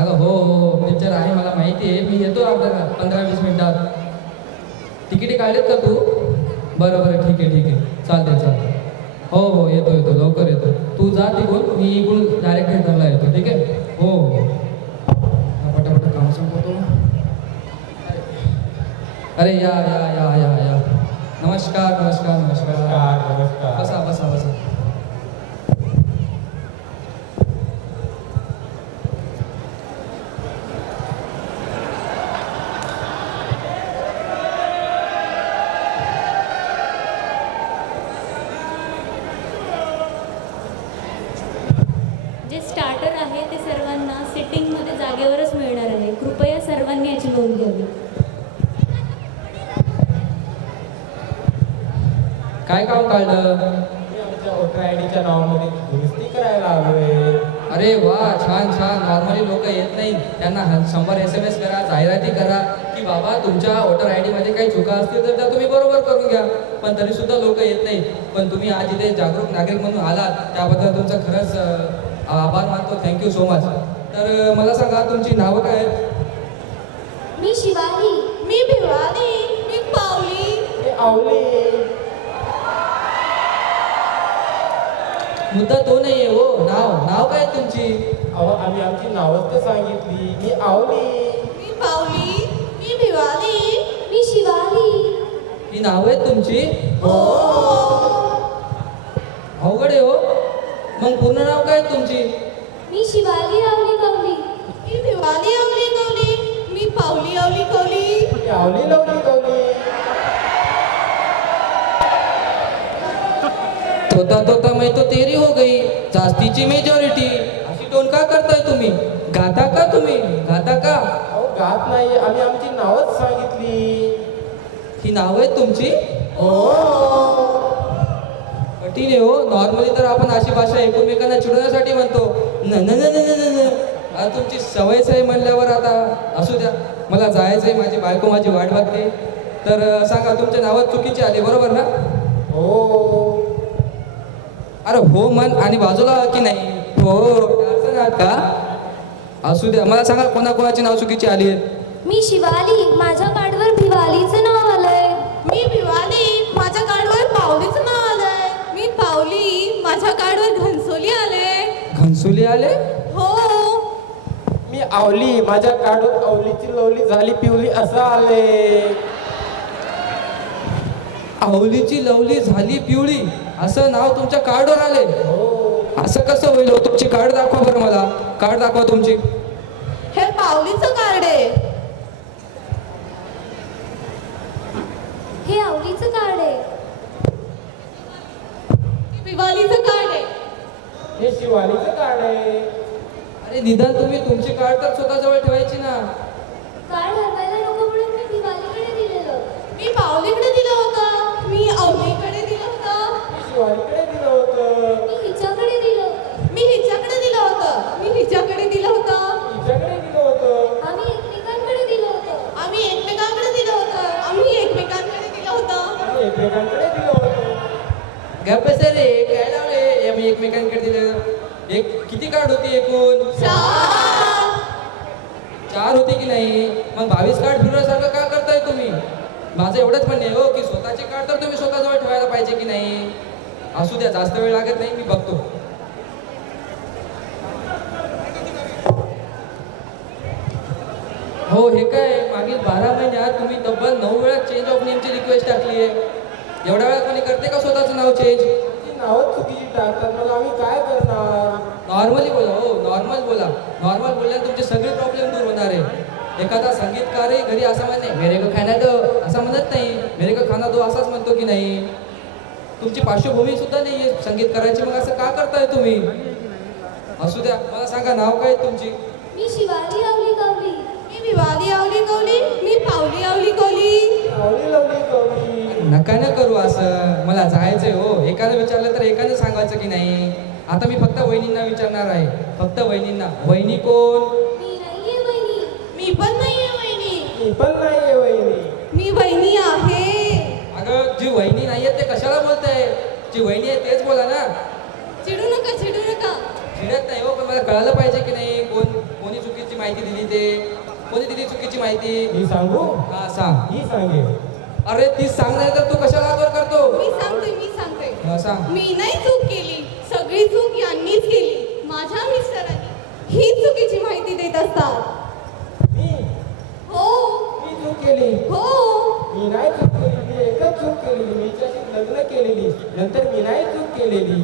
अगं हो हो पिक्चर आहे मला माहिती आहे. मी येतो आपल्याला 15-20 मिनिटात. तिकिटे काढलेत का तू? बरं बरं ठीक आहे चालतंय चालतंय. हो हो येतो येतो लवकर येतो. तू जा तिकडून मी इकडून डायरेक्ट थिएटरला येतो ठीक आहे. हो हो पटापट काम संपवतो. अरे या या या या या नमस्कार नमस्कार नमस्कार. नमस्कार. बसा बसा बसा. जे स्टार्टर आहे ते सर्वांना सिटिंगमध्ये जागेवरच मिळणार आहे. कृपया सर्वांनी याची नोंद घ्यावी. काय काम काढलं? मी आमच्या वोटर आय डीच्या नावामध्ये दुरुस्ती करायला आलोय. अरे वा छान छान. नॉर्मली लोक येत नाही त्यांना 100 SMS करा जाहिराती करा की बाबा तुमच्या वोटर आय डीमध्ये काही चुका असतील तर त्या तुम्ही बरोबर करून घ्या. पण तरीसुद्धा लोक येत नाही. पण तुम्ही आज इथे जागरूक नागरिक म्हणून आलात त्याबद्दल तुमचं खरंच आभार मानतो. Thank you so much. तर मला सांगा तुमची नावं काय आहेत? मी शिवानी. मी भिवानी. मी पावली. मी आवली. मुद्दा तो नाही आहे हो. नाव काय आहे तुमची? अहो आम्ही आमची नावच तर सांगितली. मी आवली. मी पावली. मी भिवानी. मी शिवानी. ही नावं आहेत तुमची? हो. अवघड आहे हो. मग पूर्ण नाव काय आहे तुमची? मी शिवाली रावली कवली. मी भिवानी आवली कवली. मी पावली आवली कवली. मी आवली लवली गवली. तोता मैं तो तेरी हो गई जास्तीची मेजॉरिटी. अशी टोन का करताय तुम्ही? गाता का तुम्ही? गाता का? अहो गात नाही आम्ही आमची नावच सांगितली. ही नावं आहेत तुमची? हो. कठीण आहे हो. नॉर्मली तर आपण अशी भाषा एकमेकांना चिडवण्यासाठी म्हणतो न न न न न न. आता तुमची सवयच आहे म्हणल्यावर आता असू द्या. मला जायचं आहे. माझी बायको माझी वाट बघते. तर सांगा तुमच्या नावात चुकीचे आले बरोबर ना? हो. अरे हो मन आणि बाजूला की नाही हो असं ना का? असू द्या. मला सांगा कोणाकोणाची नाव चुकीची आली आहेत? मी शिवाली. माझ्या कार्डवर भिवालीचं नाव आलंय. मी भिवानी. माझ्या कार्डवर पावलीचं नाव आलंय. मी पावली. माझ्या कार्डवर घनसोली आले. घनसुली आले? हो. मी आवली. माझ्या काढून आवलीची लवली झाली पिवली असं आले. आवलीची लवली झाली पिवळी असं नाव तुमच्या कार्डवर आले? असं कसं होईल हो? तुमची कार्ड दाखवा बरं मला. कार्ड दाखवा तुमची. हे पावलीचं कार्ड आहे. हे आवलीचं कार्ड आहे. हे भिवालीचं कार्ड आहे. हे शिवानीचं कार्ड आहे. अरे निदान तुम्ही तुमची कार्ड तर स्वतःजवळ ठेवायची ना. कार्ड हरवायला नको म्हणून मी भिवालीकडे दिलेलं. मी पावलीकडे दिलं होतं. मी आवलीकडे दिलं होतं. मी शिवानीकडे दिलं होतं. मी हिच्याकडे दिलं होतं. मी हिच्याकडे दिलं होतं. मी हिच्याकडे दिलं होतं. हिच्याकडे दिलं होतं. आम्ही एकमेकांकडे दिलं होतं. आम्ही एकमेकांकडे दिलं होतं. आम्ही एकमेकांकडे दिलं होतं. आम्ही एकमेकांकडे दिलं होतं. गप्प बसा रे. काय लावले आम्ही एकमेकांकडे दिलं? एक किती कार्ड होती एकूण? 4 होती की नाही? मग 22 कार्ड फिरवण्यासारखं का करताय तुम्ही? माझं एवढंच म्हणणं आहे हो की स्वतःचे कार्ड तर तुम्ही स्वतःजवळ ठेवायला पाहिजे की नाही? असू द्या जास्त वेळ लागत नाही. मी बघतो. हो हे काय मागील 12 महिन्यात तुम्ही तब्बल 9 वेळा चेंज ऑफ नेमची रिक्वेस्ट टाकली आहे. एवढ्या वेळा कोणी करते का स्वतःचं नाव चेंज? ती नावं चुकीची टाकतात मग आम्ही काय करणार? नॉर्मली बोला हो. नॉर्मल बोला. नॉर्मल बोलल्याने तुमचे सगळे प्रॉब्लेम दूर होणार आहे. एखादा संगीतकारही घरी असं म्हणत नाही मेरे को खाना दो असं म्हणत नाही. मेरे को खाना दो असाच म्हणतो की नाही? तुमची पार्श्वभूमी सुद्धा नाही आहे संगीतकाराची. मग असं का करताय तुम्ही? असू द्या. मला सांगा नाव काय आहे तुमची? मी शिवाली रावली कवली. मी भिवाली आवली कवली. मी पावली आवली कवली. आवली लवली गवली. नका न करू असं. मला जायचंय हो. एकानं विचारलं तर एकानं सांगायचं की नाही? आता मी फक्त वहिनींना विचारणार आहे. फक्त वहिनींना. वहिनी कोण? मी नाहीये वहिनी. मी पण नाहीये वहिनी. मी पण नाहीये वहिनी. मी वहिनी आहे. अगं जी वहिनी नाहीये ते कशाला बोलताय? जी वहिनी आहे तेच बोला ना. चिडू नका चिडू नका. चिडत नाही हो. पण मला कळालं पाहिजे की नाही कोण कोणी चुकीची माहिती दिली ते? कोणी दिली चुकीची माहिती? मी सांगू? हा सांग. मी सांगेन. अरे ती सांग नाही तर तू कशाला आदर करतो? मी सांगते हा सांग. मी नाही चूक केली, सगळी चूक यांनीच केली. माझ्या मिस्टरांनी ही चुकीची माहिती देत असतात. मी हो मी चूक केली. हो मी नाही चूक केली. मी एकच चूक केलेली. मी हिच्याशी लग्न केलेली. नंतर मी नाही चूक केलेली.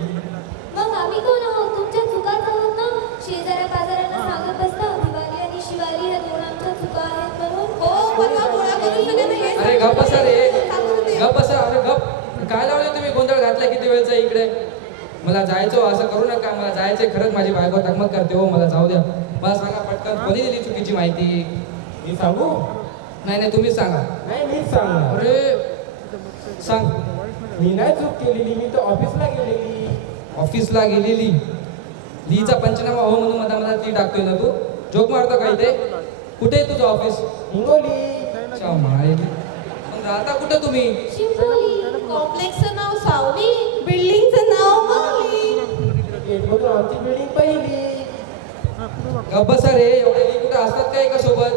मग आम्ही कोण आहोत? तुमच्या चुकाच आहोत ना. शेजाऱ्या पाजाऱ्यांना सांगत बसता दिवाळी आणि शिवाली या दोन आमच्या चुका आहेत म्हणून. हो परवा गोळा करून सगळ्यांना हे अरे गप बसा रे. सांगत होते. गप बसा. अरे गप. काय लावले तुम्ही गोंधळ घातला किती वेळचा इकडे? मला जायचं असं करू नका. मला जायचंय खरंच. माझी बायको टकमक करते हो. मला जाऊ द्या. मला सांगा पटकन कोणी दिली चुकीची माहिती? मी सांगू? नाही नाही तुम्हीच सांगा. नाही मीच सांगणार. अरे सांग. मी नाही चूक केलेली. मी तर ऑफिसला गेलेली. ऑफिसला गेलेली. लीचा पंचनामा हो म्हणून मधा ती टाकतोय ना तू? जोक मारतो का इथे? कुठे आहे तुझं ऑफिस? हिंगोली. अच्छा मारेली. मग राहता कुठं तुम्ही? शिंपोली. कॉम्प्लेक्सचं नाव सावली, बिल्डिंगचं नाव माऊली. गेटमधून आमची बिल्डिंग पहिली. गप्प बसा रे. एवढे ली कुठे असतात का एका सोबत?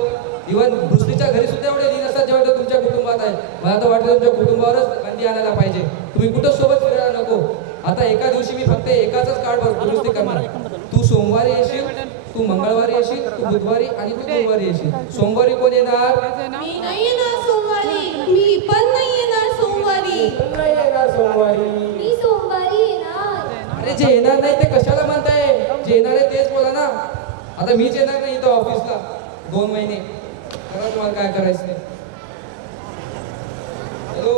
इव्हन दुसरीच्या घरी सुद्धा एवढे ली नसतात जेवढे तुमच्या कुटुंबात आहे. मला तर वाटतं तुमच्या कुटुंबावरच बंदी आणायला पाहिजे. तुम्ही कुठं सोबत फिरायला नको. आता एका दिवशी मी फक्त एकाच कार्ड दुरुस्ती करणार. तू सोमवारी येशील, तू मंगळवारी येशील, तू बुधवारी आणि तू गुरुवारी येशील. सोमवारी कोण येणार? मी नाही येणार सोमवारी. मी पण नाही येणार सोमवारी. पण नाही येणार सोमवारी. मी सोमवारी येणार. अरे जे येणार नाही ते कशाला म्हणताय? जे येणार आहे तेच बोला ना. आता मीच येणार नाही इथं ऑफिसला 2 महिने. करा तुम्हाला काय करायचं ते. हॅलो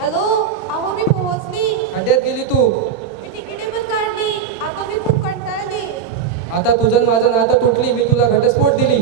हॅलो अहो मी पोहोचली. खड्ड्यात गेली तू. मी तिकिटे पण काढली. आता मी खूप कंटाळली. आता तुझं आणि माझं नातं तुटली. मी तुला घटस्फोट दिली.